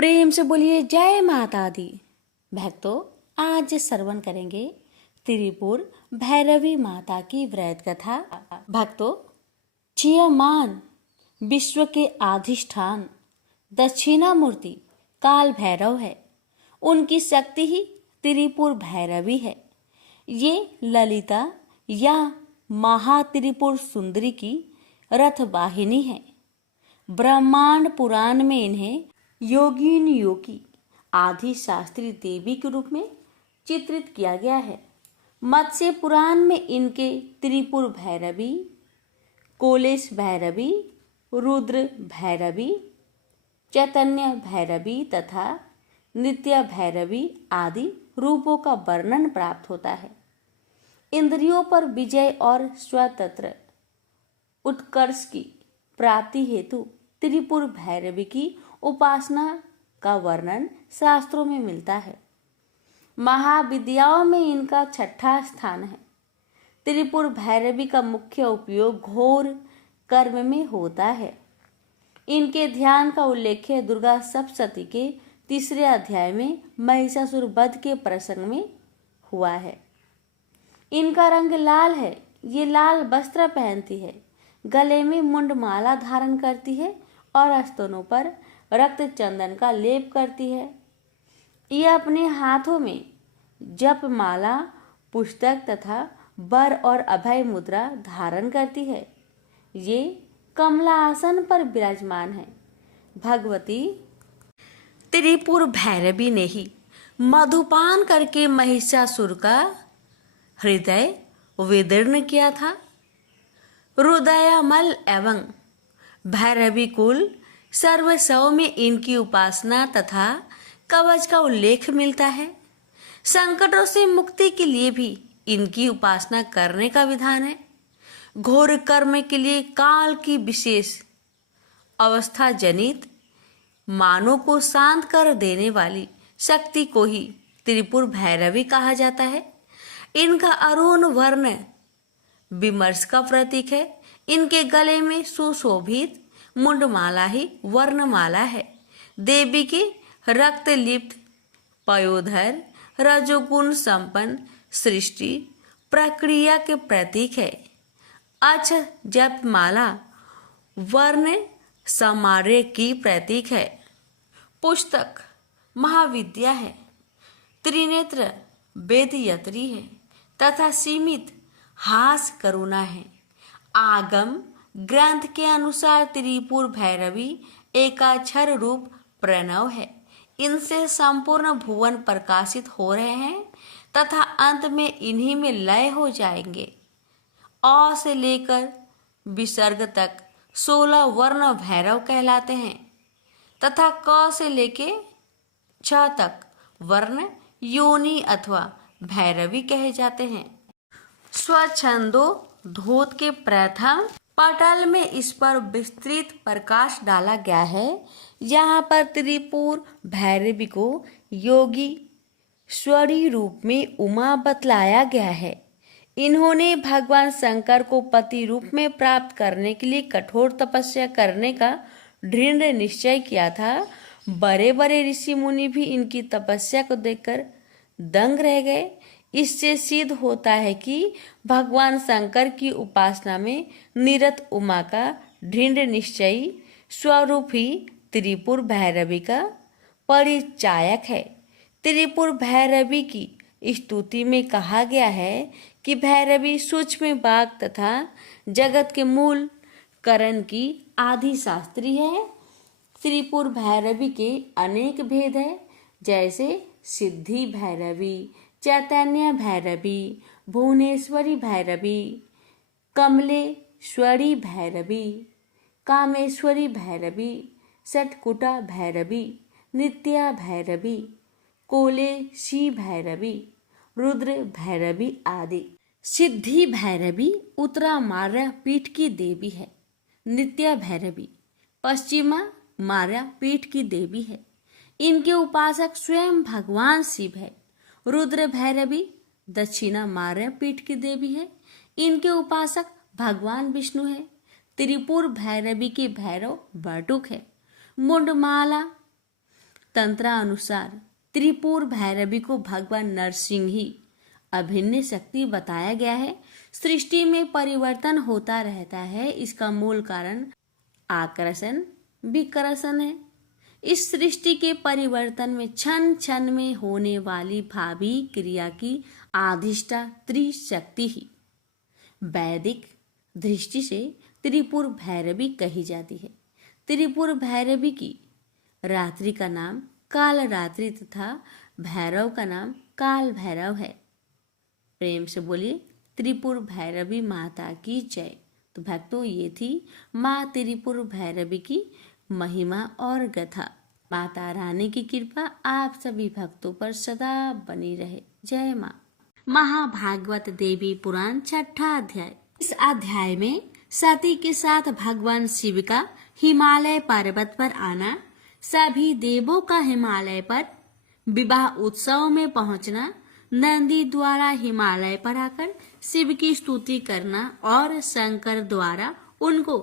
प्रेम से बोलिए जय माता दी। भक्तों, आज श्रवण करेंगे त्रिपुर भैरवी माता की व्रत कथा। भक्तों, चियमान विश्व के अधिष्ठान दक्षिणामूर्ति काल भैरव है। उनकी शक्ति ही त्रिपुर भैरवी है। ये ललिता या महात्रिपुर सुंदरी की रथ वाहिनी है। ब्रह्मांड पुराण में इन्हें योगिन योगी आदि शास्त्री देवी के रूप में चित्रित किया गया है। मत्स्य पुराण में इनके त्रिपुर भैरवी, कोलेश भैरवी, रुद्र भैरवी, चैतन्य भैरवी तथा नित्य भैरवी आदि रूपों का वर्णन प्राप्त होता है। इंद्रियों पर विजय और स्वतंत्र उत्कर्ष की प्राप्ति हेतु त्रिपुर भैरवी की उपासना का वर्णन शास्त्रों में मिलता है। महाविद्याओं में इनका छठा स्थान है। त्रिपुर भैरवी का मुख्य उपयोग घोर कर्म में होता है। इनके ध्यान का उल्लेख दुर्गा सप्तशती के 3 अध्याय में महिषासुर वध के प्रसंग में हुआ है। इनका रंग लाल है। ये लाल वस्त्र पहनती है, गले में मुंडमाला धारण करती है और स्तनों पर रक्त चंदन का लेप करती है। ये अपने हाथों में जप माला, पुस्तक तथा वर और अभय मुद्रा धारण करती है। ये कमला आसन पर विराजमान है। भगवती त्रिपुर भैरवी ने ही मधुपान करके महिषासुर का हृदय विदीर्ण किया था। रुदयामल एवं भैरवी कुल सर्वस्व में इनकी उपासना तथा कवच का उल्लेख मिलता है। संकटों से मुक्ति के लिए भी इनकी उपासना करने का विधान है। घोर कर्म के लिए काल की विशेष अवस्था जनित मानों को शांत कर देने वाली शक्ति को ही त्रिपुर भैरवी कहा जाता है। इनका अरुण वर्ण विमर्श का प्रतीक है। इनके गले में सुशोभित मुंडमाला ही वर्णमाला है। देवी के रक्त लिप्त पयोधर रजोगुण संपन्न सृष्टि प्रक्रिया के प्रतीक है। अक्ष जप माला वर्ण समार्य की प्रतीक है। पुस्तक महाविद्या है। त्रिनेत्र वेदयत्री है तथा सीमित हास करुणा है। आगम ग्रंथ के अनुसार त्रिपुर भैरवी एकाक्षर रूप प्रणव है। इनसे संपूर्ण भुवन प्रकाशित हो रहे हैं तथा अंत में इन्हीं में लय हो जाएंगे। अ से लेकर विसर्ग तक 16 वर्ण भैरव कहलाते हैं तथा क से लेकर 6 तक वर्ण योनि अथवा भैरवी कहे जाते हैं। स्वच्छंदो धोत के प्रथम पटल में इस पर विस्तृत प्रकाश डाला गया है। यहाँ पर त्रिपुर भैरवी को योगी स्वरी रूप में उमा बतलाया गया है। इन्होंने भगवान शंकर को पति रूप में प्राप्त करने के लिए कठोर तपस्या करने का दृढ़ निश्चय किया था। बड़े बड़े ऋषि मुनि भी इनकी तपस्या को देखकर दंग रह गए। इससे सिद्ध होता है कि भगवान शंकर की उपासना में निरत उमा का दृढ़ निश्चयी स्वरूप ही त्रिपुर भैरवी का परिचायक है। त्रिपुर भैरवी की स्तुति में कहा गया है कि भैरवी सूक्ष्म बाग तथा जगत के मूल करण की आदि शास्त्री है। त्रिपुर भैरवी के अनेक भेद है, जैसे सिद्धि भैरवी, चैतन्य भैरवी, भुवनेश्वरी भैरवी, कमलेश्वरी भैरवी, कामेश्वरी भैरवी, षटकुटा भैरवी, नित्या भैरवी, कोलेशी भैरवी, रुद्र भैरवी आदि। सिद्धि भैरवी उत्तरामार्या पीठ की देवी है। नित्या भैरवी पश्चिमा मार्या पीठ की देवी है। इनके उपासक स्वयं भगवान शिव है। रुद्र भैरवी दक्षिणा मार्या पीठ की देवी है। इनके उपासक भगवान विष्णु है। त्रिपुर भैरवी के भैरव बटुक है। मुंडमाला तंत्रा अनुसार त्रिपुर भैरवी को भगवान नरसिंह ही अभिन्न शक्ति बताया गया है। सृष्टि में परिवर्तन होता रहता है, इसका मूल कारण आकर्षण विकर्षण है। इस सृष्टि के परिवर्तन में क्षण क्षण में होने वाली भावी क्रिया की अधिष्ठा त्रिशक्ति ही वैदिक दृष्टि से त्रिपुर भैरवी कही जाती है। त्रिपुर भैरवी की रात्रि का नाम काल रात्रि तथा भैरव का नाम काल भैरव है। प्रेम से बोलिए त्रिपुर भैरवी माता की जय। तो भक्तों, ये थी माँ त्रिपुर भैरवी की महिमा और गाथा। माता रानी की कृपा आप सभी भक्तों पर सदा बनी रहे। जय माँ। महाभागवत देवी पुराण छठा अध्याय। इस अध्याय में सती के साथ भगवान शिव का हिमालय पर्वत पर आना, सभी देवों का हिमालय पर विवाह उत्सव में पहुंचना, नंदी द्वारा हिमालय पर आकर शिव की स्तुति करना और शंकर द्वारा उनको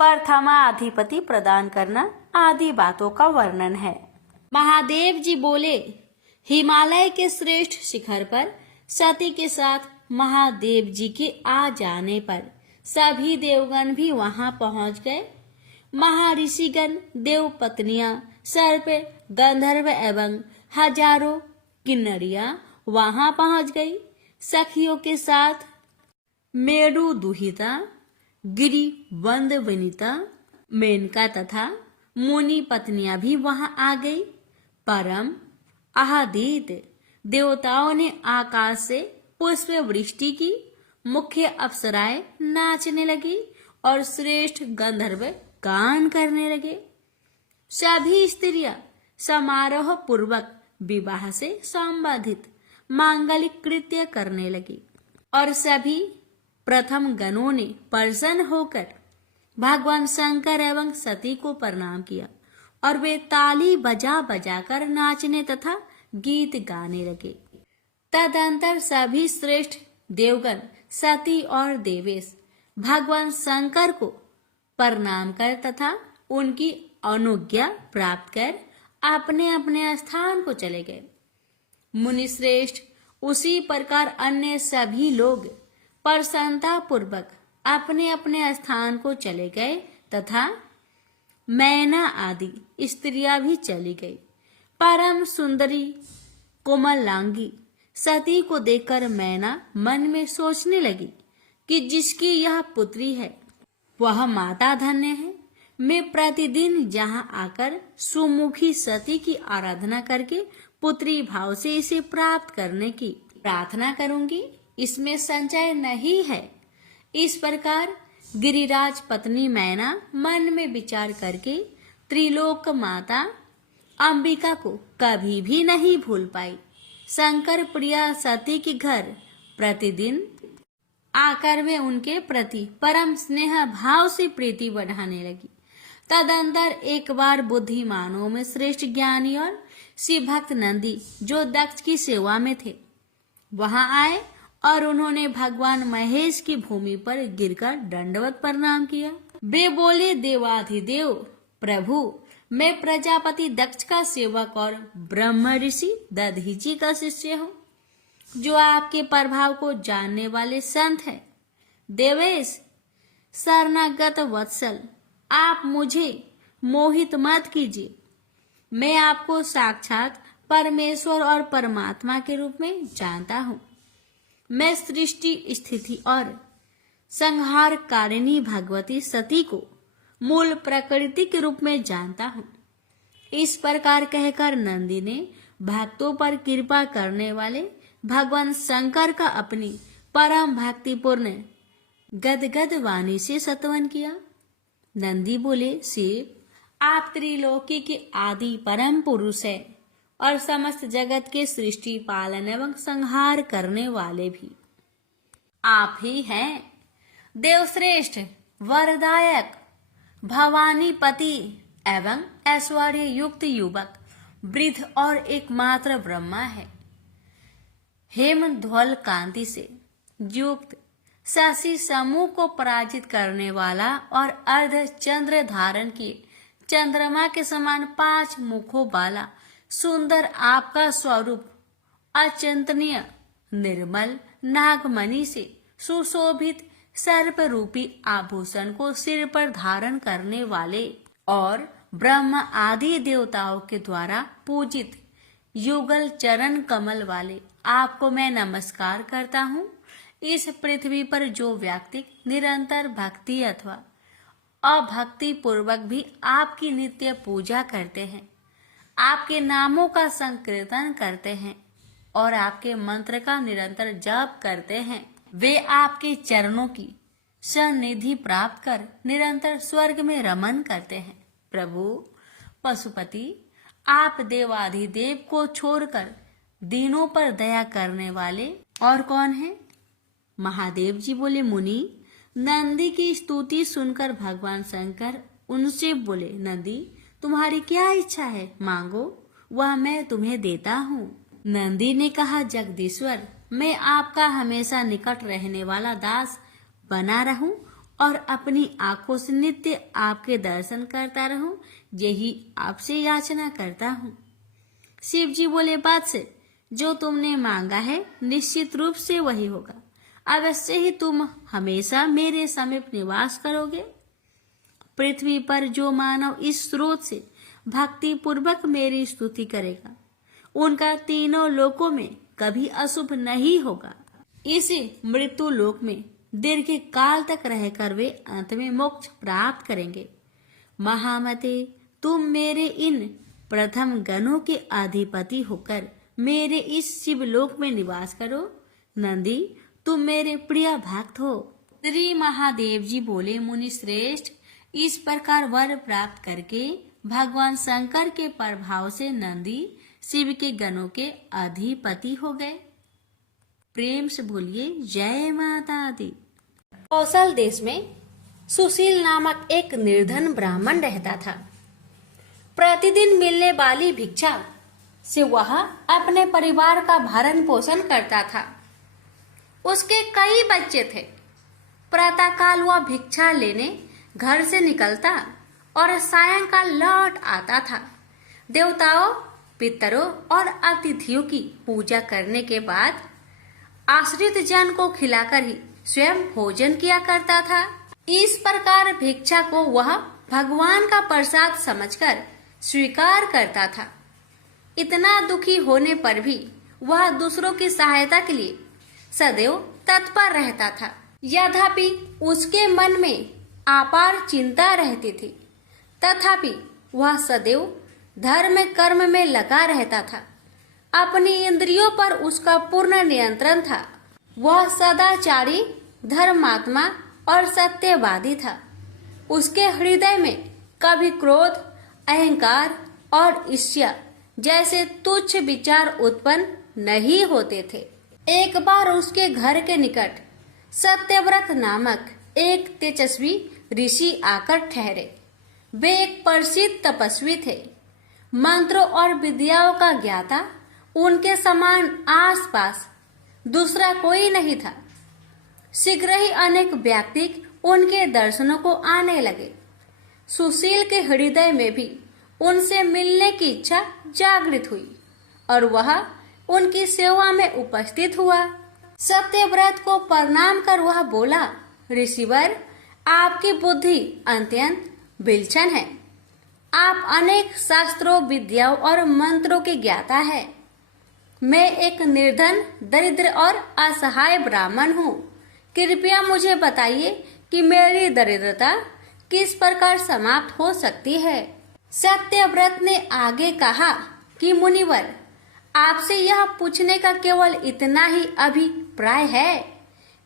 प्रथमाधिपति प्रदान करना आदि बातों का वर्णन है। महादेव जी बोले, हिमालय के श्रेष्ठ शिखर पर सती के साथ महादेव जी के आ जाने पर सभी देवगण भी वहां पहुंच गए। महर्षिगण, देव पत्नियां, सर्प, गंधर्व एवं हजारों किन्नरियां वहां पहुंच गई। सखियों के साथ मेरु दुहिता, गिरि वंद वनिता, मेनका तथा मुनि पत्नियां भी वहां आ गई। परम आदित देवताओं ने आकाश से पुष्प वृष्टि की। मुख्य अप्सराएं नाचने लगी और श्रेष्ठ गंधर्व गान करने लगे। सभी स्त्रियां समारोह पूर्वक विवाह से संबंधित मांगलिक कृत्य करने लगी और सभी प्रथम गणों ने प्रसन्न होकर भगवान शंकर एवं सती को प्रणाम किया और वे ताली बजा बजाकर नाचने तथा गीत गाने लगे। तदंतर सभी श्रेष्ठ देवगण सती और देवेश भगवान शंकर को प्रणाम कर तथा उनकी अनुज्ञा प्राप्त कर अपने अपने स्थान को चले गए। मुनि श्रेष्ठ उसी प्रकार अन्य सभी लोग प्रसन्नता पूर्वक अपने अपने स्थान को चले गए तथा मैना आदि स्त्रियां भी चली गई। परम सुंदरी कोमलांगी सती को देखकर मैना मन में सोचने लगी कि जिसकी यह पुत्री है वह माता धन्य है। मैं प्रतिदिन यहाँ आकर सुमुखी सती की आराधना करके पुत्री भाव से इसे प्राप्त करने की प्रार्थना करूंगी, इसमें संचय नहीं है। इस प्रकार गिरिराज पत्नी मैना मन में विचार करके त्रिलोक माता अंबिका को कभी भी नहीं भूल पाई। शंकर प्रिया सती के घर प्रतिदिन आकर वे उनके प्रति परम स्नेह भाव से प्रीति बढ़ाने लगी। तदंतर एक बार बुद्धिमानों में श्रेष्ठ ज्ञानी और शिव भक्त नंदी जो दक्ष की सेवा में थे वहां आए और उन्होंने भगवान महेश की भूमि पर गिरकर दंडवत प्रणाम किया। वे बोले, देवाधिदेव प्रभु, मैं प्रजापति दक्ष का सेवक और ब्रह्म ऋषि दधीची का शिष्य हूँ, जो आपके प्रभाव को जानने वाले संत हैं। देवेश शरणागत वत्सल, आप मुझे मोहित मत कीजिए। मैं आपको साक्षात परमेश्वर और परमात्मा के रूप में जानता हूँ। मैं सृष्टि स्थिति और संहार कारिणी भगवती सती को मूल प्रकृति के रूप में जानता हूँ। इस प्रकार कहकर नंदी ने भक्तों पर कृपा करने वाले भगवान शंकर का अपनी परम भक्तिपूर्ण गदगद वाणी से स्तवन किया। नंदी बोले, शिव, आप त्रिलोकी के आदि परम पुरुष है और समस्त जगत के सृष्टि पालन एवं संहार करने वाले भी आप ही हैं। देवश्रेष्ठ, वरदायक, भवानीपति एवं ऐश्वर्य युक्त युवक, वृद्ध और एकमात्र ब्रह्मा है। हेमध्वल कांति से युक्त शशि समूह को पराजित करने वाला और अर्ध चंद्र धारण किए चंद्रमा के समान 5 मुखों वाला सुंदर आपका स्वरूप अचिंतनीय निर्मल नागमणि से सुशोभित सर्प रूपी आभूषण को सिर पर धारण करने वाले और ब्रह्म आदि देवताओं के द्वारा पूजित युगल चरण कमल वाले आपको मैं नमस्कार करता हूँ। इस पृथ्वी पर जो व्यक्ति निरंतर भक्ति अथवा अभक्ति पूर्वक भी आपकी नित्य पूजा करते हैं, आपके नामों का संकीर्तन करते हैं और आपके मंत्र का निरंतर जाप करते हैं, वे आपके चरणों की सन्निधि प्राप्त कर निरंतर स्वर्ग में रमन करते हैं। प्रभु पशुपति, आप देवाधिदेव को छोड़कर दीनों पर दया करने वाले और कौन है? महादेव जी बोले, मुनि, नंदी की स्तुति सुनकर भगवान शंकर उनसे बोले, नंदी, तुम्हारी क्या इच्छा है, मांगो, वह मैं तुम्हें देता हूँ। नंदी ने कहा, जगदीश्वर, मैं आपका हमेशा निकट रहने वाला दास बना रहूं और अपनी आंखों से नित्य आपके दर्शन करता रहूं, यही आपसे याचना करता हूँ। शिव जी बोले, बात से जो तुमने मांगा है निश्चित रूप से वही होगा। अवश्य ही तुम हमेशा मेरे समीप निवास करोगे। पृथ्वी पर जो मानव इस स्रोत से भक्ति पूर्वक मेरी स्तुति करेगा, उनका तीनों लोकों में कभी अशुभ नहीं होगा। इसी मृत्यु लोक में दीर्घ काल तक रहकर वे अंत में मोक्ष प्राप्त करेंगे। महामते, तुम मेरे इन प्रथम गणों के अधिपति होकर मेरे इस शिवलोक में निवास करो। नंदी, तुम मेरे प्रिय भक्त हो। श्री महादेव जी बोले, मुनि श्रेष्ठ, इस प्रकार वर प्राप्त करके भगवान शंकर के प्रभाव से नंदी शिव के गणों के अधिपति हो गए। प्रेम से बोलिए, जय माता दी। कौशल देश में सुशील नामक एक निर्धन ब्राह्मण रहता था। प्रतिदिन मिलने वाली भिक्षा से वह अपने परिवार का भरण पोषण करता था। उसके कई बच्चे थे। प्रातःकाल वह भिक्षा लेने घर से निकलता और सायंकाल लौट आता था। देवताओं, पितरों और अतिथियों की पूजा करने के बाद आश्रित जन को खिलाकर ही स्वयं भोजन किया करता था। इस प्रकार भिक्षा को वह भगवान का प्रसाद समझकर स्वीकार करता था। इतना दुखी होने पर भी वह दूसरों की सहायता के लिए सदैव तत्पर रहता था। यद्यपि उसके मन में अपार चिंता रहती थी, तथापि वह सदैव धर्म कर्म में लगा रहता था। अपनी इंद्रियों पर उसका पूर्ण नियंत्रण था। वह सदाचारी, धर्मात्मा और सत्यवादी था। उसके हृदय में कभी क्रोध, अहंकार और ईर्ष्या जैसे तुच्छ विचार उत्पन्न नहीं होते थे। एक बार उसके घर के निकट सत्यव्रत नामक एक तेजस्वी ऋषि आकर ठहरे। वे एक प्रसिद्ध तपस्वी थे। मंत्रों और विद्याओं का ज्ञाता उनके समान आसपास दूसरा कोई नहीं था। शीघ्र ही अनेक व्यक्ति उनके दर्शनों को आने लगे। सुशील के हृदय में भी उनसे मिलने की इच्छा जागृत हुई और वह उनकी सेवा में उपस्थित हुआ। सत्यव्रत को प्रणाम कर वह बोला, ऋषिवर, आपकी बुद्धि अत्यंत विलक्षण है। आप अनेक शास्त्रों, विद्याओं और मंत्रों के ज्ञाता है। मैं एक निर्धन, दरिद्र और असहाय ब्राह्मण हूँ। कृपया मुझे बताइए कि मेरी दरिद्रता किस प्रकार समाप्त हो सकती है। सत्यव्रत ने आगे कहा कि मुनिवर, आपसे यह पूछने का केवल इतना ही अभिप्राय है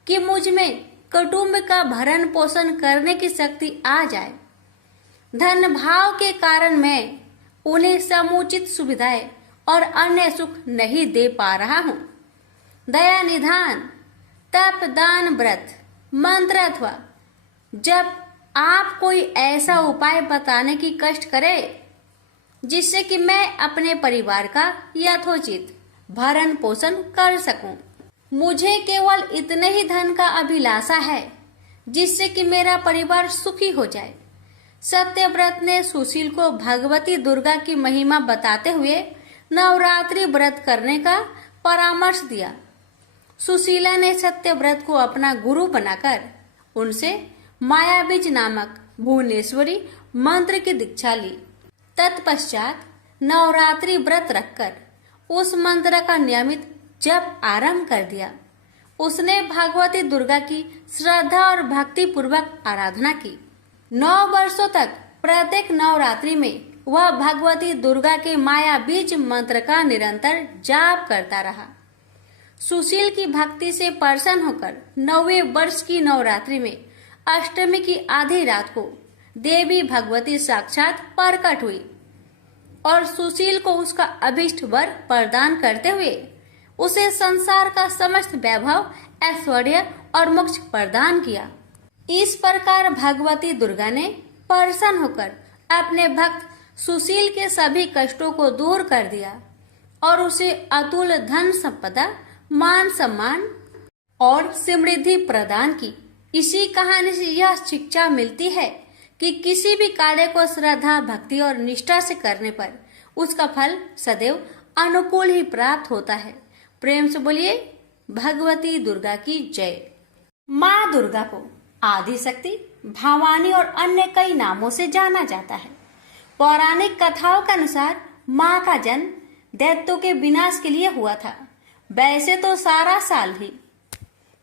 कि मुझ में कुटुंब का भरण पोषण करने की शक्ति आ जाए। धन भाव के कारण मैं उन्हें समुचित सुविधाएं और अन्य सुख नहीं दे पा रहा हूँ। दया निधान, तप, दान, व्रत, मंत्र अथवा जब आप कोई ऐसा उपाय बताने की कष्ट करे जिससे कि मैं अपने परिवार का यथोचित भरण पोषण कर सकूं। मुझे केवल इतने ही धन का अभिलाषा है जिससे कि मेरा परिवार सुखी हो जाए। सत्यव्रत ने सुशील को भगवती दुर्गा की महिमा बताते हुए नवरात्रि व्रत करने का परामर्श दिया। सुशीला ने सत्य व्रत को अपना गुरु बनाकर उनसे मायाबीज नामक भुवनेश्वरी मंत्र की दीक्षा ली। तत्पश्चात नवरात्रि व्रत रखकर उस मंत्र का नियमित जप आरंभ कर दिया। उसने भगवती दुर्गा की श्रद्धा और भक्ति पूर्वक आराधना की। 9 वर्षों तक प्रत्येक नवरात्रि में वह भगवती दुर्गा के माया बीज मंत्र का निरंतर जाप करता रहा। सुशील की भक्ति से प्रसन्न होकर 9वें वर्ष की नवरात्रि में अष्टमी की आधी रात को देवी भगवती साक्षात प्रकट हुई और सुशील को उसका अभिष्ट वर प्रदान करते हुए उसे संसार का समस्त वैभव, ऐश्वर्य और मोक्ष प्रदान किया। इस प्रकार भगवती दुर्गा ने प्रसन्न होकर अपने भक्त सुशील के सभी कष्टों को दूर कर दिया और उसे अतुल धन संपदा, मान सम्मान और समृद्धि प्रदान की। इसी कहानी से यह शिक्षा मिलती है कि किसी भी कार्य को श्रद्धा, भक्ति और निष्ठा से करने पर उसका फल सदैव अनुकूल ही प्राप्त होता है। प्रेम से बोलिए भगवती दुर्गा की जय। माँ दुर्गा को आदि शक्ति, भवानी और अन्य कई नामों से जाना जाता है। पौराणिक कथाओं के अनुसार माँ का जन्म दैत्यों के विनाश के लिए हुआ था। वैसे तो सारा साल ही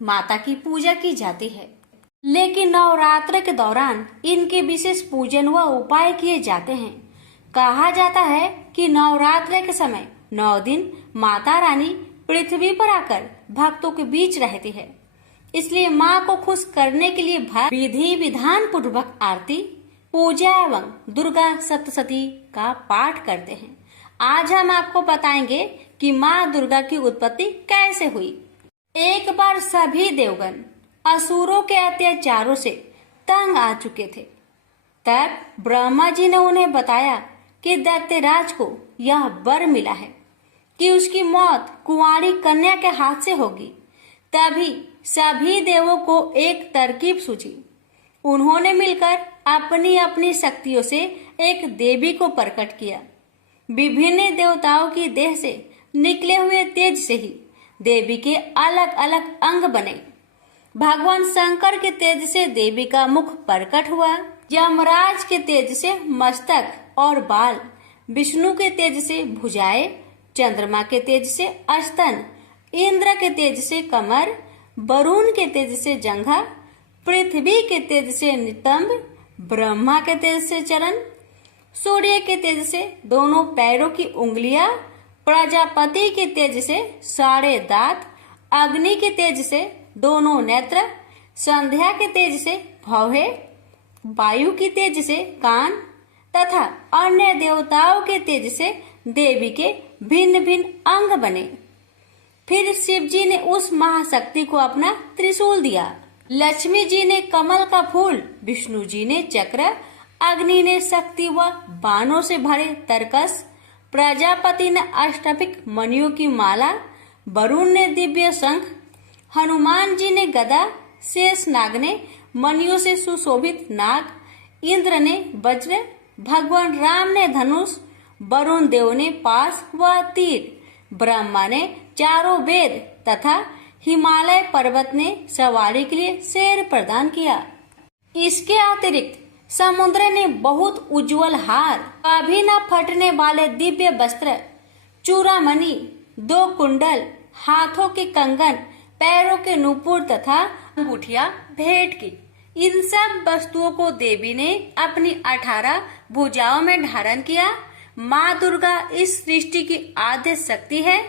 माता की पूजा की जाती है, लेकिन नवरात्र के दौरान इनके विशेष पूजन व उपाय किए जाते हैं। कहा जाता है कि नवरात्र के समय 9 दिन माता रानी पृथ्वी पर आकर भक्तों के बीच रहती है, इसलिए माँ को खुश करने के लिए भक्त विधि विधान पूर्वक आरती, पूजा एवं दुर्गा सप्तशती का पाठ करते हैं। आज हम आपको बताएंगे कि माँ दुर्गा की उत्पत्ति कैसे हुई। एक बार सभी देवगण असुरों के अत्याचारों से तंग आ चुके थे। तब ब्रह्मा जी ने उन्हें बताया कि दैत्यराज को यह वर मिला है कि उसकी मौत कुंवारी कन्या के हाथ से होगी। तभी सभी देवों को एक तरकीब सूझी। उन्होंने मिलकर अपनी अपनी शक्तियों से एक देवी को प्रकट किया। विभिन्न देवताओं की देह से निकले हुए तेज से ही देवी के अलग अलग अंग बने। भगवान शंकर के तेज से देवी का मुख प्रकट हुआ, यमराज के तेज से मस्तक और बाल, विष्णु के तेज से भुजाएं, चंद्रमा के तेज से स्तन, इंद्र के तेज से कमर, वरुण के तेज से जंघा, पृथ्वी के तेज से नितंब, ब्रह्मा के तेज से चरण, सूर्य के तेज से दोनों पैरों की उंगलियां, प्रजापति के तेज से सारे दांत, अग्नि के तेज से दोनों नेत्र, संध्या के तेज से भौहें, वायु की तेज से कान तथा अन्य देवताओं के तेज से देवी के भिन्न भिन्न अंग बने। फिर शिव जी ने उस महाशक्ति को अपना त्रिशूल दिया, लक्ष्मी जी ने कमल का फूल, विष्णु जी ने चक्र, अग्नि ने शक्ति व बाणों से भरे तरकस, प्रजापति ने अष्टभिक मणियों की माला, वरुण ने दिव्य शंख, हनुमान जी ने गदा, शेष नाग ने मणियों से सुशोभित नाग, इंद्र ने वज्र, भगवान राम ने धनुष, वरुण देव ने पास व तीर, ब्रह्मा ने चारों वेद तथा हिमालय पर्वत ने सवारी के लिए शेर प्रदान किया। इसके अतिरिक्त समुद्र ने बहुत उज्जवल हार, कभी न फटने वाले दिव्य वस्त्र, चूड़ामणि, 2 कुंडल, हाथों के कंगन, पैरों के नुपुर तथा अंगूठियां भेंट की। इन सब वस्तुओं को देवी ने अपनी 18 भुजाओं में धारण किया। माँ दुर्गा इस सृष्टि की आद्य शक्ति है,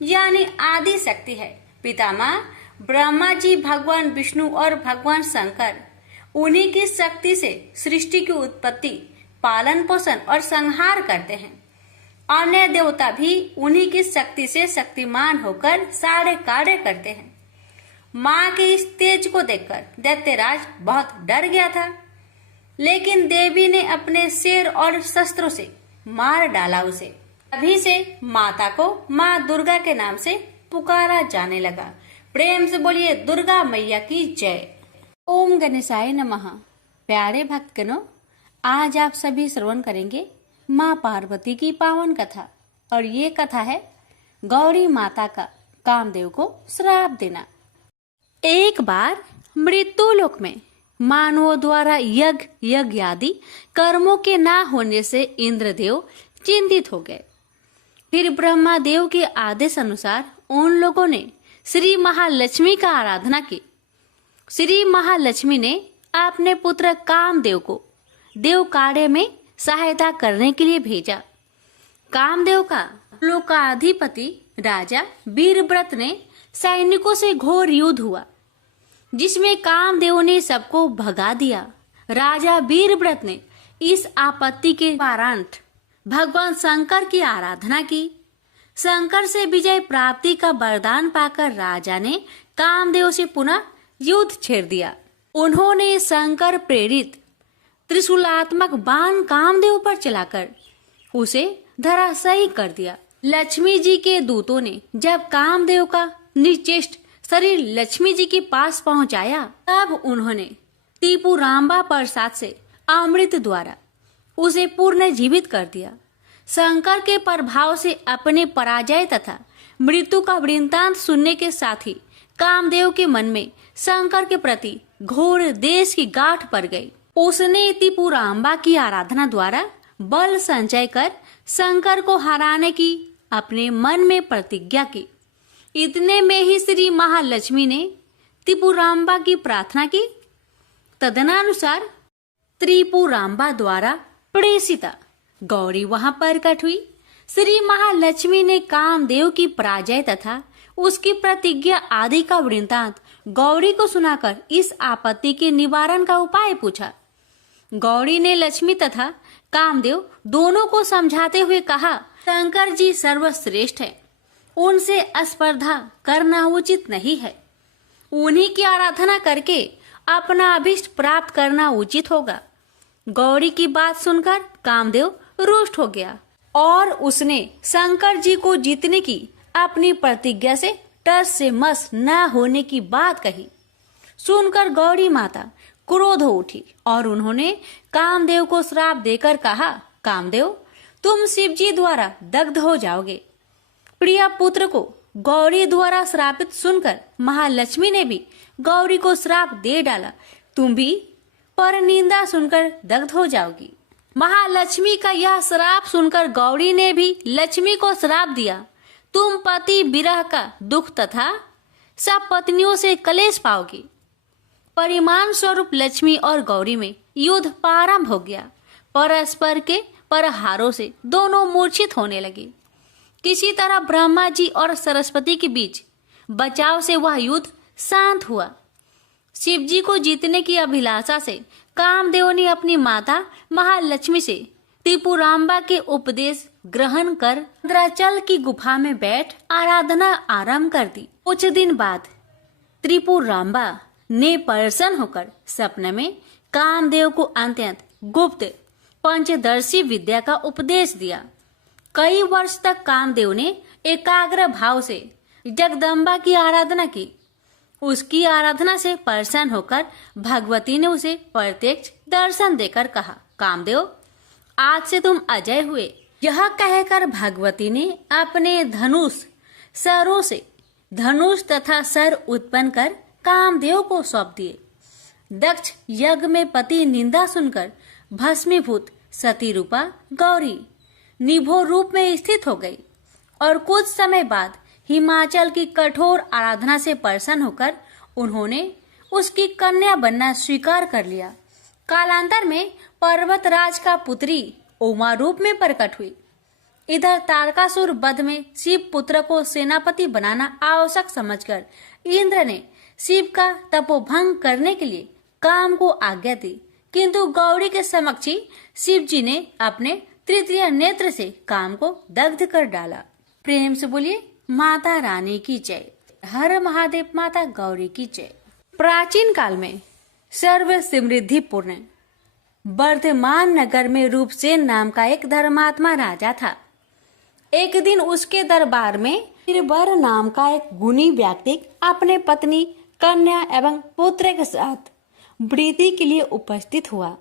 यानी आदि शक्ति है। पितामह ब्रह्मा जी, भगवान विष्णु और भगवान शंकर उन्हीं की शक्ति से सृष्टि की उत्पत्ति, पालन पोषण और संहार करते हैं। अन्य देवता भी उन्हीं की शक्ति से शक्तिमान होकर सारे कार्य करते हैं। माँ के इस तेज को देखकर दैत्यराज बहुत डर गया था, लेकिन देवी ने अपने शेर और शस्त्रों से मार डाला उसे। अभी से माता को माँ दुर्गा के नाम से पुकारा जाने लगा। प्रेम से बोलिए दुर्गा मैया की जय। ओम गणेशाय नमः। प्यारे भक्तगणों, आज आप सभी श्रवण करेंगे माँ पार्वती की पावन कथा। और ये कथा है गौरी माता का कामदेव को श्राप देना। एक बार मृत्युलोक में मानवों द्वारा यज्ञ आदि कर्मों के ना होने से इंद्रदेव चिंतित हो गए। फिर ब्रह्मा देव के आदेश अनुसार उन लोगों ने श्री महालक्ष्मी का आराधना की। श्री महालक्ष्मी ने अपने पुत्र कामदेव को देव कार्य में सहायता करने के लिए भेजा। कामदेव का लोकाधिपति राजा वीरव्रत ने सैनिकों से घोर युद्ध हुआ, जिसमें कामदेव ने सबको भगा दिया। राजा वीरव्रत ने इस आपत्ति के वारांत भगवान शंकर की आराधना की। शंकर से विजय प्राप्ति का वरदान पाकर राजा ने कामदेव से पुनः युद्ध छेड़ दिया। उन्होंने शंकर प्रेरित त्रिशूलात्मक बाण कामदेव पर चलाकर उसे धराशायी कर दिया। लक्ष्मी जी के दूतों ने जब कामदेव का निश्चेष्ट शरीर लक्ष्मी जी के पास पहुंचाया, तब उन्होंने त्रिपुरांबा प्रसाद से अमृत द्वारा उसे पूर्ण जीवित कर दिया। शंकर के प्रभाव से अपने पराजय तथा मृत्यु का वृत्तांत सुनने के साथ ही कामदेव के मन में शंकर के प्रति घोर देश की गांठ पड़ गई। उसने त्रिपुरांबा की आराधना द्वारा बल संचय कर शंकर को हराने की अपने मन में प्रतिज्ञा की। इतने में ही श्री महालक्ष्मी ने त्रिपुरांबा की प्रार्थना की। तदनुसार त्रिपुरांबा द्वारा प्रेषिता गौरी वहां प्रकट हुई। श्री महालक्ष्मी ने कामदेव की पराजय तथा उसकी प्रतिज्ञा आदि का वृत्तांत गौरी को सुनाकर इस आपत्ति के निवारण का उपाय पूछा। गौरी ने लक्ष्मी तथा कामदेव दोनों को समझाते हुए कहा, शंकर जी सर्वश्रेष्ठ है, उनसे स्पर्धा करना उचित नहीं है। उन्हीं की आराधना करके अपना अभिष्ट प्राप्त करना उचित होगा। गौरी की बात सुनकर कामदेव रुष्ट हो गया और उसने शंकर जी को जीतने की अपनी प्रतिज्ञा से टस से मस न होने की बात कही। सुनकर गौरी माता क्रोध हो उठी और उन्होंने कामदेव को श्राप देकर कहा, कामदेव, तुम शिव जी द्वारा दग्ध हो जाओगे। प्रिया पुत्र को गौरी द्वारा श्रापित सुनकर महालक्ष्मी ने भी गौरी को श्राप दे डाला, तुम भी पर निंदा सुनकर दग्ध हो जाओगी। महालक्ष्मी का यह श्राप सुनकर गौरी ने भी लक्ष्मी को श्राप दिया, तुम पति विरह का दुख तथा सब पत्नियों से कलेश पाओगी। परिमाण स्वरूप लक्ष्मी और गौरी में युद्ध प्रारंभ हो गया। परस्पर के प्रहारों से दोनों मूर्छित होने लगे। किसी तरह ब्रह्मा जी और सरस्वती के बीच बचाव से वह युद्ध शांत हुआ। शिव जी को जीतने की अभिलाषा से कामदेव ने अपनी माता महालक्ष्मी से त्रिपुरांबा के उपदेश ग्रहण कर इंद्राचल की गुफा में बैठ आराधना आरंभ कर दी। कुछ दिन बाद त्रिपुरांबा ने प्रसन्न होकर सपने में कामदेव को अत्यंत गुप्त पंचदर्शी विद्या का उपदेश दिया। कई वर्ष तक कामदेव ने एकाग्र भाव से जगदम्बा की आराधना की। उसकी आराधना से प्रसन्न होकर भगवती ने उसे प्रत्यक्ष दर्शन देकर कहा, कामदेव, आज से तुम अजय हुए। यह कहकर भगवती ने अपने धनुष सरों से धनुष तथा सर उत्पन्न कर कामदेव को सौंप दिए। दक्ष यज्ञ में पति निंदा सुनकर भस्मीभूत सती रूपा गौरी निभो रूप में स्थित हो गई और कुछ समय बाद हिमाचल की कठोर आराधना से प्रसन्न होकर उन्होंने उसकी कन्या बनना स्वीकार कर लिया। कालांतर में पर्वतराज का पुत्री उमा रूप में प्रकट हुई। इधर तारकासुर वध में शिव पुत्र को सेनापति बनाना आवश्यक समझकर इंद्र ने शिव का तपोभंग करने के लिए काम को आज्ञा दी, किंतु गौरी के समक्ष ही शिव जी ने अपने तृतीय नेत्र से काम को दग्ध कर डाला। प्रेम से बोलिए माता रानी की जय। हर महादेव, माता गौरी की जय। प्राचीन काल में सर्व समृद्धि पूर्ण वर्धमान नगर में रूपसेन नाम का एक धर्मात्मा राजा था। एक दिन उसके दरबार में बीरबर नाम का एक गुणी व्यक्ति अपने पत्नी, कन्या एवं पुत्र के साथ वृद्धि के लिए उपस्थित हुआ।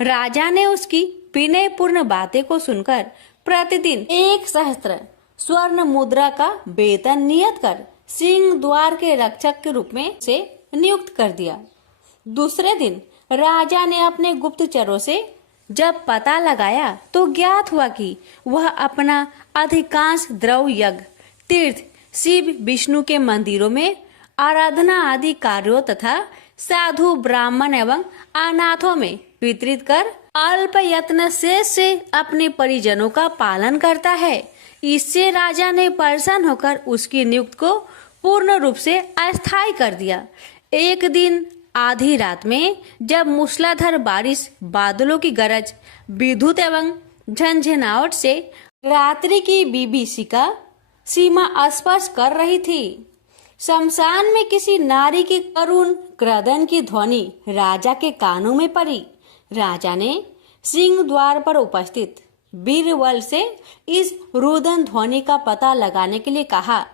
राजा ने उसकी विनयपूर्ण बातें को सुनकर प्रतिदिन 1 सहस्त्र स्वर्ण मुद्रा का वेतन नियत कर सिंह द्वार के रक्षक के रूप में से नियुक्त कर दिया। दूसरे दिन राजा ने अपने गुप्तचरों से जब पता लगाया तो ज्ञात हुआ कि वह अपना अधिकांश द्रव्य यज्ञ, तीर्थ, शिव विष्णु के मंदिरों में आराधना आदि कार्यों तथा साधु ब्राह्मण एवं अनाथों में वितरित कर अल्प यत्न से अपने परिजनों का पालन करता है। इससे राजा ने प्रसन्न होकर उसकी नियुक्ति को पूर्ण रूप से अस्थायी कर दिया। एक दिन आधी रात में जब मूसलाधार बारिश, बादलों की गरज, विद्युत एवं झंझनाहट से रात्रि की बीभत्सी का सीमा स्पर्श कर रही थी, शमशान में किसी नारी की करुण क्रदन की ध्वनि राजा के कानों में पड़ी। राजा ने सिंह द्वार पर उपस्थित बीरबल से इस रुदन ध्वनि का पता लगाने के लिए कहा।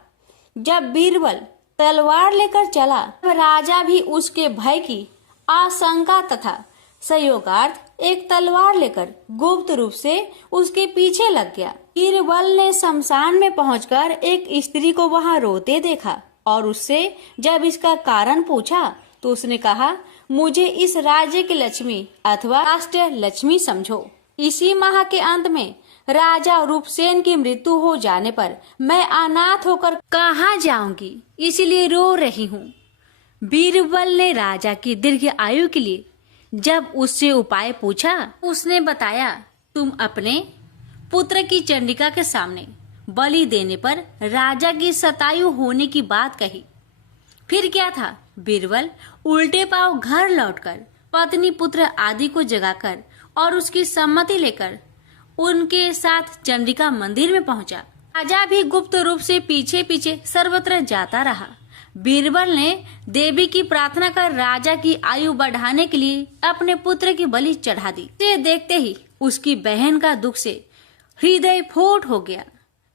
जब बीरबल तलवार लेकर चला, राजा भी उसके भय की आशंका तथा सहयोगार्थ एक तलवार लेकर गुप्त रूप से उसके पीछे लग गया। बीरबल ने शमशान में पहुंचकर एक स्त्री को वहां रोते देखा और उससे जब इसका कारण पूछा तो उसने कहा, मुझे इस राज्य की लक्ष्मी अथवा राष्ट्र लक्ष्मी समझो। इसी माह के अंत में राजा रूपसेन की मृत्यु हो जाने पर मैं अनाथ होकर कहाँ जाऊंगी, इसलिए रो रही हूँ। बीरबल ने राजा की दीर्घ आयु के लिए जब उससे उपाय पूछा, उसने बताया, तुम अपने पुत्र की चंडिका के सामने बलि देने पर राजा की शतायु होने की बात कही। फिर क्या था, बीरबल उल्टे पांव घर लौटकर पत्नी, पुत्र आदि को जगाकर और उसकी सम्मति लेकर उनके साथ चंडिका मंदिर में पहुंचा। राजा भी गुप्त रूप से पीछे पीछे सर्वत्र जाता रहा। बीरबल ने देवी की प्रार्थना कर राजा की आयु बढ़ाने के लिए अपने पुत्र की बलि चढ़ा दी। इसे देखते ही उसकी बहन का दुख से हृदय फूट हो गया।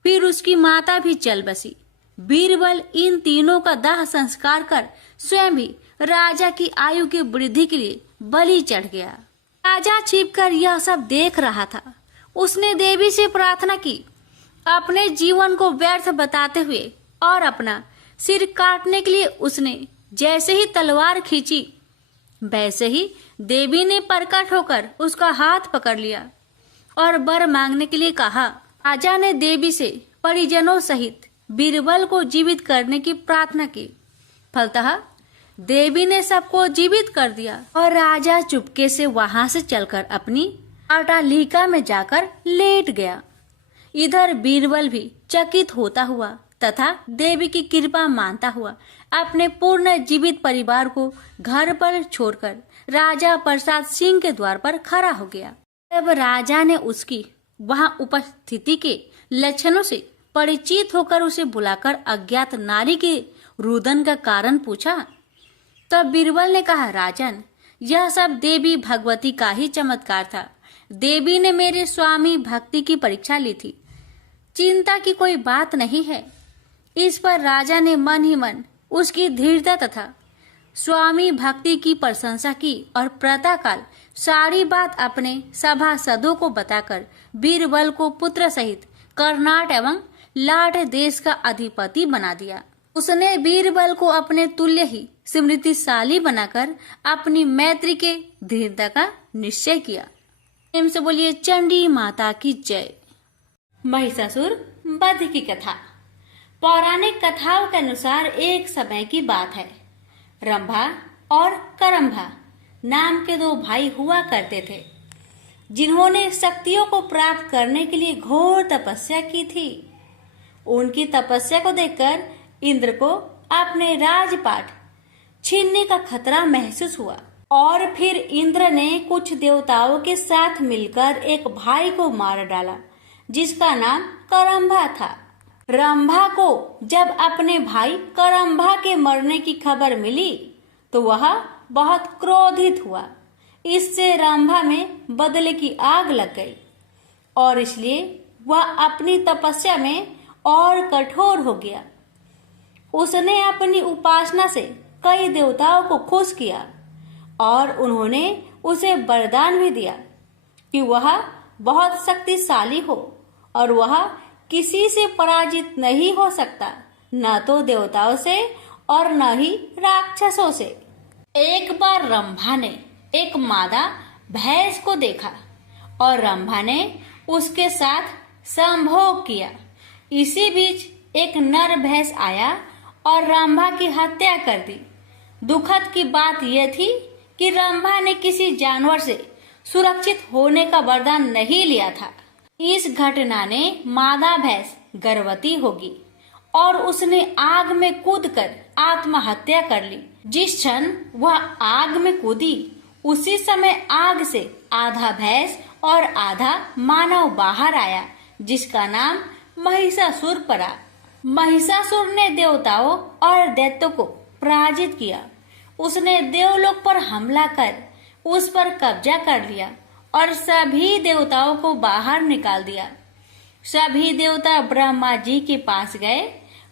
फिर उसकी माता भी चल बसी। बीरबल इन तीनों का दाह संस्कार कर स्वयं भी राजा की आयु की वृद्धि के लिए बलि चढ़ गया। राजा छिपकर यह सब देख रहा था। उसने देवी से प्रार्थना की। अपने जीवन को व्यर्थ बताते हुए और अपना सिर काटने के लिए उसने जैसे ही तलवार खींची, वैसे ही देवी ने प्रकट होकर उसका हाथ पकड़ लिया और वर मांगने के लिए कहा। राजा ने देवी से परिजनों सहित बीरबल को जीवित करने की प्रार्थना की। फलतः देवी ने सबको जीवित कर दिया और राजा चुपके से वहां से चलकर अपनी अट्टालिका में जाकर लेट गया। इधर बीरबल भी चकित होता हुआ तथा देवी की कृपा मानता हुआ अपने पूर्ण जीवित परिवार को घर पर छोड़कर राजा प्रसाद सिंह के द्वार पर खड़ा हो गया। जब राजा ने उसकी वहां उपस्थिति के लक्षणों से परिचित होकर उसे बुलाकर अज्ञात नारी के रुदन का कारण पूछा, तब बीरबल ने कहा, राजन, यह सब देवी भगवती का ही चमत्कार था। देवी ने मेरे स्वामी भक्ति की परीक्षा ली थी। चिंता की कोई बात नहीं है। इस पर राजा ने मन ही मन उसकी धीरता तथा स्वामी भक्ति की प्रशंसा की और प्रातःकाल सारी बात अपने सभासदों को बताकर बीरबल को पुत्र सहित कर्नाट एवं लाट देश का अधिपति बना दिया। उसने बीरबल को अपने तुल्य ही स्मृतिशाली बनाकर अपनी मैत्री के धीरता का निश्चय किया। प्रेम से बोलिए चंडी माता की जय। महिषासुर वध की कथा। पौराणिक कथाओं के अनुसार एक समय की बात है। रंभा और करंभा नाम के 2 भाई हुआ करते थे, जिन्होंने शक्तियों को प्राप्त करने के लिए घोर तपस्या की थी। उनकी तपस्या को देखकर इंद्र को अपने राजपाट छीनने का खतरा महसूस हुआ और फिर इंद्र ने कुछ देवताओं के साथ मिलकर एक भाई को मार डाला, जिसका नाम करंभा था। रंभा को जब अपने भाई करंभा के मरने की खबर मिली तो वह बहुत क्रोधित हुआ। इससे रंभा में बदले की आग लग गई और इसलिए वह अपनी तपस्या में और कठोर हो गया। उसने अपनी उपासना से कई देवताओं को खुश किया और उन्होंने उसे वरदान भी दिया कि वह बहुत शक्तिशाली हो और वह किसी से पराजित नहीं हो सकता, न तो देवताओं से और न ही राक्षसों से। एक बार रंभा ने एक मादा भैंस को देखा और रंभा ने उसके साथ संभोग किया। इसी बीच एक नर भैंस आया और रंभा की हत्या कर दी। दुखद की बात यह थी कि रंभा ने किसी जानवर से सुरक्षित होने का वरदान नहीं लिया था। इस घटना ने मादा भैंस गर्भवती होगी और उसने आग में कूदकर आत्महत्या कर ली। जिस क्षण वह आग में कूदी, उसी समय आग से आधा भैंस और आधा मानव बाहर आया, जिसका नाम महिषासुर पड़ा। महिषासुर ने देवताओं और दैत्यों को पराजित किया। उसने देवलोक पर हमला कर उस पर कब्जा कर लिया और सभी देवताओं को बाहर निकाल दिया। सभी देवता ब्रह्मा जी के पास गए।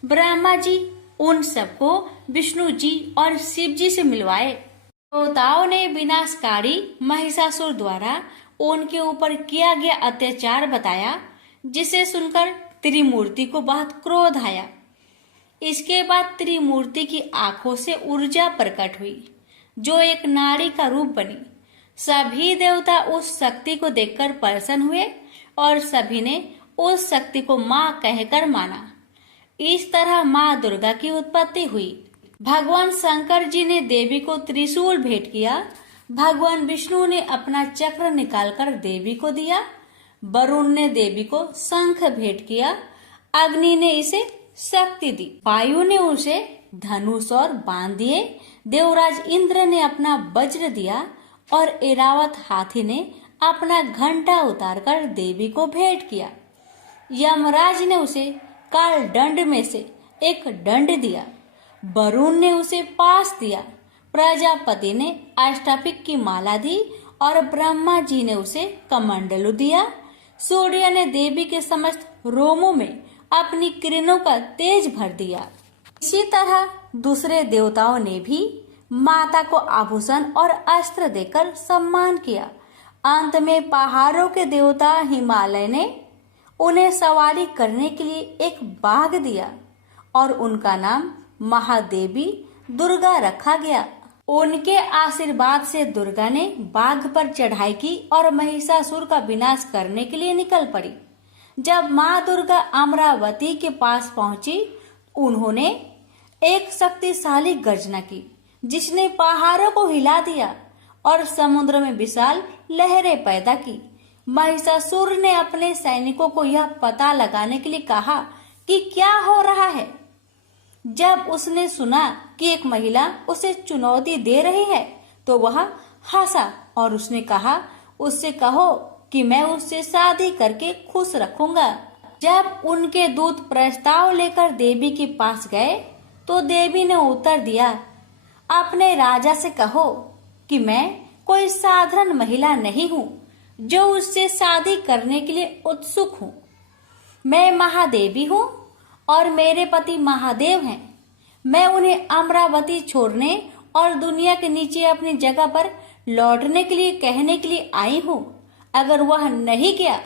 ब्रह्मा जी उन सबको विष्णु जी और शिव जी से मिलवाए। देवताओं ने विनाशकारी महिषासुर द्वारा उनके ऊपर किया गया अत्याचार बताया, जिसे सुनकर त्रिमूर्ति को बहुत क्रोध आया। इसके बाद त्रिमूर्ति की आंखों से ऊर्जा प्रकट हुई, जो एक नारी का रूप बनी। सभी देवता उस शक्ति को देखकर प्रसन्न हुए और सभी ने उस शक्ति को माँ कहकर माना। इस तरह माँ दुर्गा की उत्पत्ति हुई। भगवान शंकर जी ने देवी को त्रिशूल भेंट किया। भगवान विष्णु ने अपना चक्र निकालकर देवी को दिया। वरुण ने देवी को शंख भेंट किया। अग्नि ने इसे शक्ति दी। वायु ने उसे धनुष और बाण दिए। देवराज इंद्र ने अपना वज्र दिया और ऐरावत हाथी ने अपना घंटा उतारकर देवी को भेंट किया। यमराज ने उसे काल दंड में से एक दंड दिया। वरुण ने उसे पास दिया। प्रजापति ने अष्टपिक की माला दी और ब्रह्मा जी ने उसे कमंडलू दिया। सूर्य ने देवी के समस्त रोमों में अपनी किरणों का तेज भर दिया। इसी तरह दूसरे देवताओं ने भी माता को आभूषण और अस्त्र देकर सम्मान किया। अंत में पहाड़ों के देवता हिमालय ने उन्हें सवारी करने के लिए एक बाघ दिया और उनका नाम महादेवी दुर्गा रखा गया। उनके आशीर्वाद से दुर्गा ने बाघ पर चढ़ाई की और महिषासुर का विनाश करने के लिए निकल पड़ी। जब माँ दुर्गा अमरावती के पास पहुंची, उन्होंने एक शक्तिशाली गर्जना की, जिसने पहाड़ों को हिला दिया और समुद्र में विशाल लहरें पैदा की। महिषासुर ने अपने सैनिकों को यह पता लगाने के लिए कहा कि क्या हो रहा है। जब उसने सुना कि एक महिला उसे चुनौती दे रही है, तो वह हंसा और उसने कहा, उससे कहो कि मैं उससे शादी करके खुश रखूंगा। जब उनके दूत प्रस्ताव लेकर देवी के पास गए, तो देवी ने उत्तर दिया, अपने राजा से कहो कि मैं कोई साधारण महिला नहीं हूँ जो उससे शादी करने के लिए उत्सुक हूँ। मैं महादेवी हूँ और मेरे पति महादेव हैं। मैं उन्हें अमरावती छोड़ने और दुनिया के नीचे अपनी जगह पर लौटने के लिए कहने के लिए आई हूँ। अगर वह नहीं गया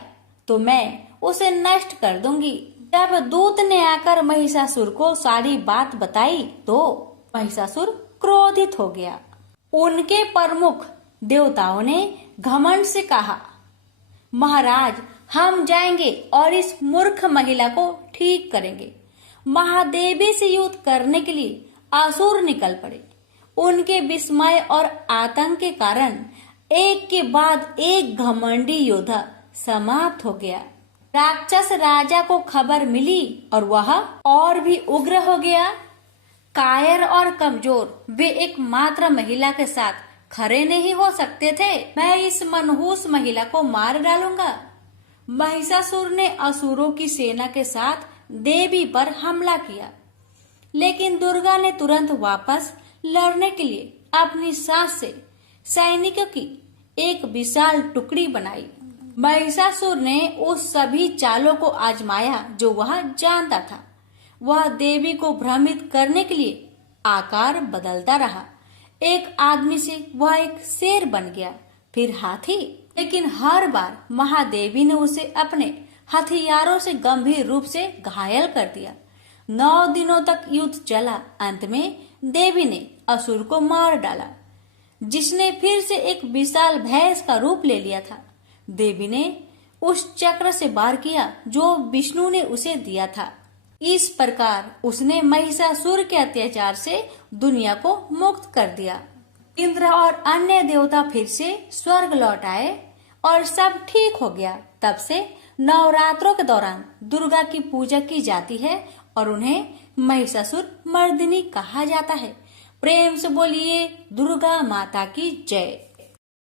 तो मैं उसे नष्ट कर दूंगी। जब दूत ने आकर महिषासुर को सारी बात बताई, तो महिषासुर क्रोधित हो गया। उनके प्रमुख देवताओं ने घमंड से कहा, महाराज, हम जाएंगे और इस मूर्ख महिला को ठीक करेंगे। महादेवी से युद्ध करने के लिए असुर निकल पड़े। उनके विस्मय और आतंक के कारण एक के बाद एक घमंडी योद्धा समाप्त हो गया। राक्षस राजा को खबर मिली और वह और भी उग्र हो गया। कायर और कमजोर वे एकमात्र महिला के साथ खड़े नहीं हो सकते थे। मैं इस मनहूस महिला को मार डालूंगा। महिषासुर ने असुरों की सेना के साथ देवी पर हमला किया, लेकिन दुर्गा ने तुरंत वापस लड़ने के लिए अपनी सास से सैनिकों की एक विशाल टुकड़ी बनाई। महिषासुर ने उस सभी चालों को आजमाया जो वह जानता था। वह देवी को भ्रमित करने के लिए आकार बदलता रहा। एक आदमी से वह एक शेर बन गया, फिर हाथी, लेकिन हर बार महादेवी ने उसे अपने हथियारों से गंभीर रूप से घायल कर दिया। 9 दिनों तक युद्ध चला। अंत में देवी ने असुर को मार डाला, जिसने फिर से एक विशाल भैंस का रूप ले लिया था। देवी ने उस चक्र से वार किया जो विष्णु ने उसे दिया था। इस प्रकार उसने महिषासुर के अत्याचार से दुनिया को मुक्त कर दिया। इंद्र और अन्य देवता फिर से स्वर्ग लौट आए और सब ठीक हो गया। तब से नवरात्रों के दौरान दुर्गा की पूजा की जाती है और उन्हें महिषासुर मर्दिनी कहा जाता है। प्रेम से बोलिए दुर्गा माता की जय।